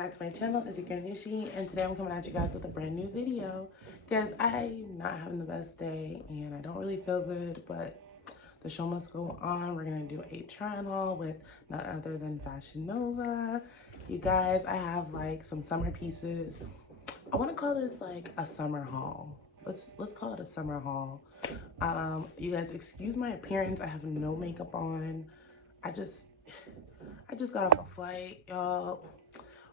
back to my channel. It's your girl Nishi, and today I'm coming at you guys with a brand new video. Guys, I'm not having the best day and I don't really feel good, but the show must go on. We're gonna do a try on haul with none other than Fashion Nova. You guys, I have like some summer pieces. I want to call this like a summer haul. Let's call it a summer haul. You guys, excuse my appearance. I have no makeup on. I just got off a flight, y'all.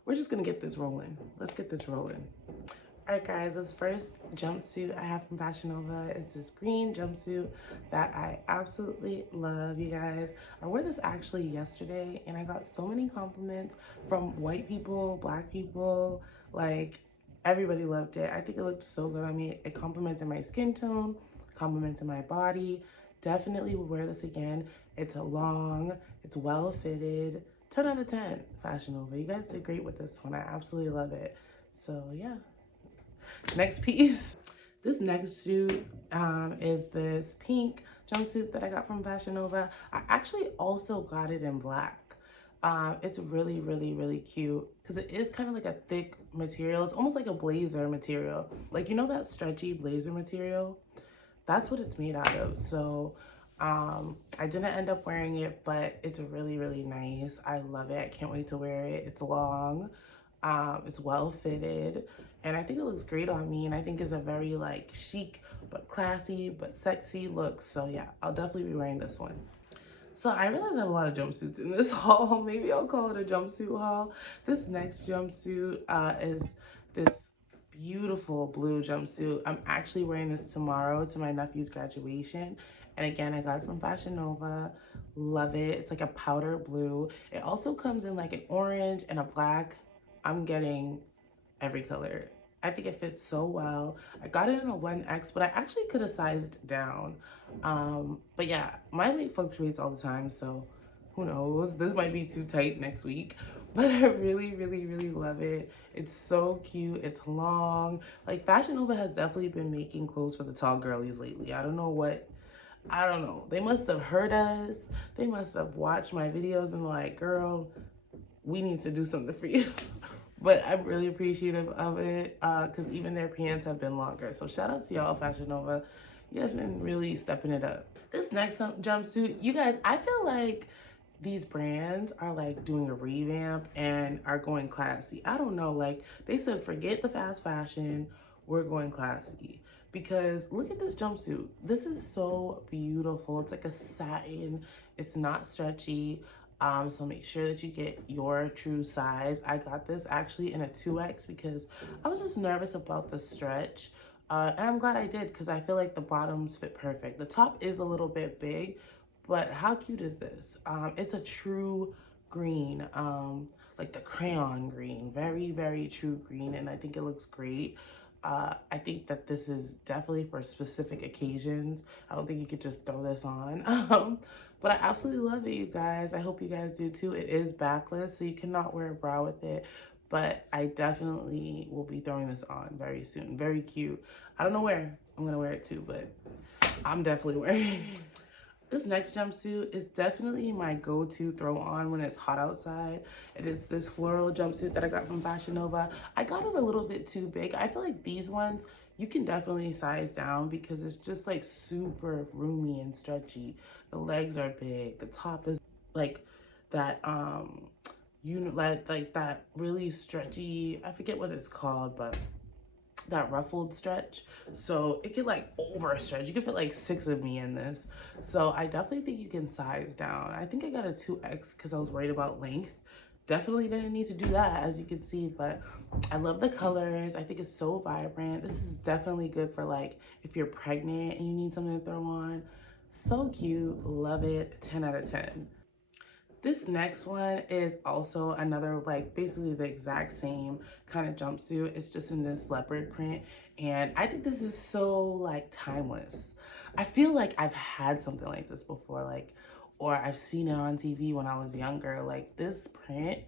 We're just gonna get this rolling. Let's get this rolling. All right, guys, this first jumpsuit I have from Fashion Nova is this green jumpsuit that I absolutely love, you guys. I wore this actually yesterday and I got so many compliments from white people, black people, like everybody loved it. I think it looked so good on me. It complimented my skin tone, complimented my body. Definitely would wear this again. It's a long, it's well fitted. 10 out of 10, Fashion Nova. You guys did great with this one. I absolutely love it. So yeah. Next piece. This next suit is this pink jumpsuit that I got from Fashion Nova. I actually also got it in black. It's really, really, really cute because it is kind of like a thick material. It's almost like a blazer material. Like, you know that stretchy blazer material? That's what it's made out of. So I didn't end up wearing it, but it's really, really nice. I love it. I can't wait to wear it. It's long, it's well fitted, and I think it looks great on me. And I think it's a very like chic but classy but sexy look. So yeah, I'll definitely be wearing this one. So I realize I have a lot of jumpsuits in this haul. Maybe I'll call it a jumpsuit haul. This next jumpsuit is this beautiful blue jumpsuit. I'm actually wearing this tomorrow to my nephew's graduation. And again, I got it from Fashion Nova. Love it. It's like a powder blue. It also comes in like an orange and a black. I'm getting every color. I think it fits so well. I got it in a 1X, but I actually could have sized down. But yeah, my weight fluctuates all the time, so who knows? This might be too tight next week, but I really, really, really love it. It's so cute. It's long. Like, Fashion Nova has definitely been making clothes for the tall girlies lately. I don't know. They must have heard us. They must have watched my videos and like, girl, we need to do something for you. But I'm really appreciative of it because even their pants have been longer. So shout out to y'all, Fashion Nova. You guys been really stepping it up. This next jumpsuit, you guys, I feel like these brands are like doing a revamp and are going classy. I don't know, like they said, forget the fast fashion, we're going classy. Because look at this jumpsuit. This is so beautiful. It's like a satin. It's not stretchy. So make sure that you get your true size. I got this actually in a 2X because I was just nervous about the stretch. And I'm glad I did because I feel like the bottoms fit perfect. The top is a little bit big, but how cute is this? It's a true green, like the crayon green. Very, very true green, and I think it looks great. I think that this is definitely for specific occasions. I don't think you could just throw this on. But I absolutely love it, you guys. I hope you guys do too. It is backless, so you cannot wear a bra with it. But I definitely will be throwing this on very soon. Very cute. I don't know where I'm gonna wear it to, but I'm definitely wearing it. This next jumpsuit is definitely my go-to throw on when it's hot outside. It is this floral jumpsuit that I got from Fashion Nova. I got it a little bit too big. I feel like these ones, you can definitely size down because it's just like super roomy and stretchy. The legs are big. The top is like that, like that really stretchy, I forget what it's called, but that ruffled stretch, so it could like overstretch. You could fit like 6 of me in this, so I definitely think you can size down. I think I got a 2X because I was worried about length. Definitely didn't need to do that, as you can see, but I love the colors. I think it's so vibrant. This is definitely good for like if you're pregnant and you need something to throw on. So cute. Love it. 10 out of 10. This next one is also another, like basically the exact same kind of jumpsuit. It's just in this leopard print, and I think this is so like timeless. I feel like I've had something like this before, like, or I've seen it on TV when I was younger. Like, this print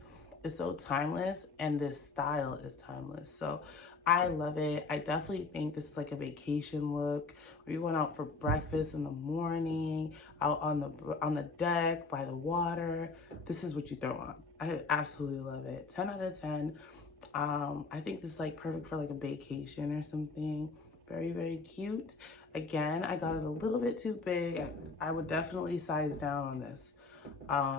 is so timeless and this style is timeless. So I love it. I definitely think this is like a vacation look where you're going out for breakfast in the morning, out on the deck by the water. This is what you throw on. I absolutely love it. 10 out of 10. I think this is like perfect for like a vacation or something. Very, very cute. Again, I got it a little bit too big. I would definitely size down on this.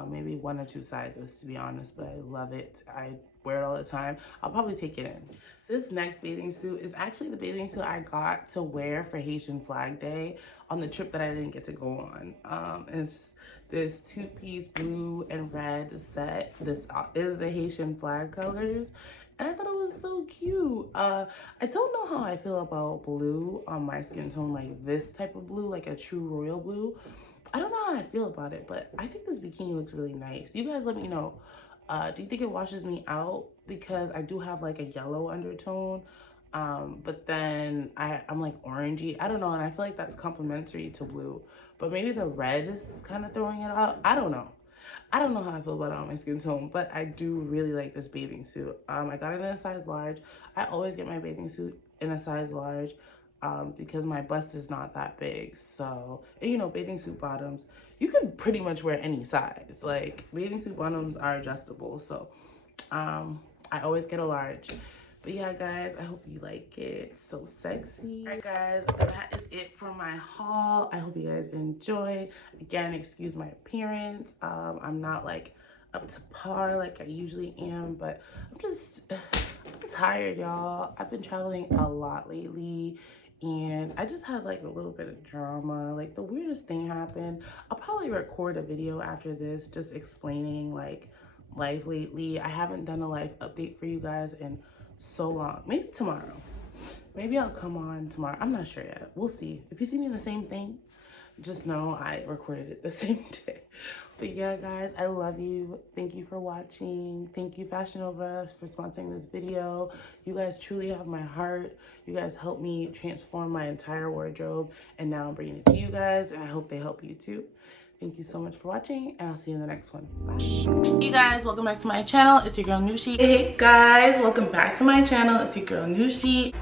Maybe 1 or 2 sizes to be honest, but I love it. I wear it all the time. I'll probably take it in. This next bathing suit is actually the bathing suit I got to wear for Haitian Flag Day on the trip that I didn't get to go on. It's this 2-piece blue and red set. This is the Haitian flag colors. And I thought it was so cute. I don't know how I feel about blue on my skin tone, like this type of blue, like a true royal blue. I don't know how I feel about it, but I think this bikini looks really nice. You guys let me know. Do you think it washes me out? Because I do have like a yellow undertone, but then I'm like orangey. I don't know, and I feel like that's complementary to blue. But maybe the red is kind of throwing it out. I don't know. I don't know how I feel about it on my skin tone, but I do really like this bathing suit. I got it in a size large. I always get my bathing suit in a size large because my bust is not that big. So, and, you know, bathing suit bottoms, you can pretty much wear any size. Like, bathing suit bottoms are adjustable. So, I always get a large. But yeah, guys, I hope you like it. It's so sexy. All right, guys, that is it for my haul. I hope you guys enjoy. Again, excuse my appearance. I'm not like up to par like I usually am, but I'm tired, y'all. I've been traveling a lot lately, and I just had like a little bit of drama. Like, the weirdest thing happened. I'll probably record a video after this just explaining like life lately. I haven't done a life update for you guys in so long. Maybe tomorrow. Maybe I'll come on tomorrow. I'm not sure yet. We'll see. If you see me in the same thing, just know I recorded it the same day. But yeah, guys, I love you. Thank you for watching. Thank you, Fashion Nova, for sponsoring this video. You guys truly have my heart. You guys helped me transform my entire wardrobe, and now I'm bringing it to you guys, and I hope they help you too. Thank you so much for watching, and I'll see you in the next one. Bye. Hey guys, welcome back to my channel. It's your girl Nushi. Hey guys, welcome back to my channel. It's your girl Nushi.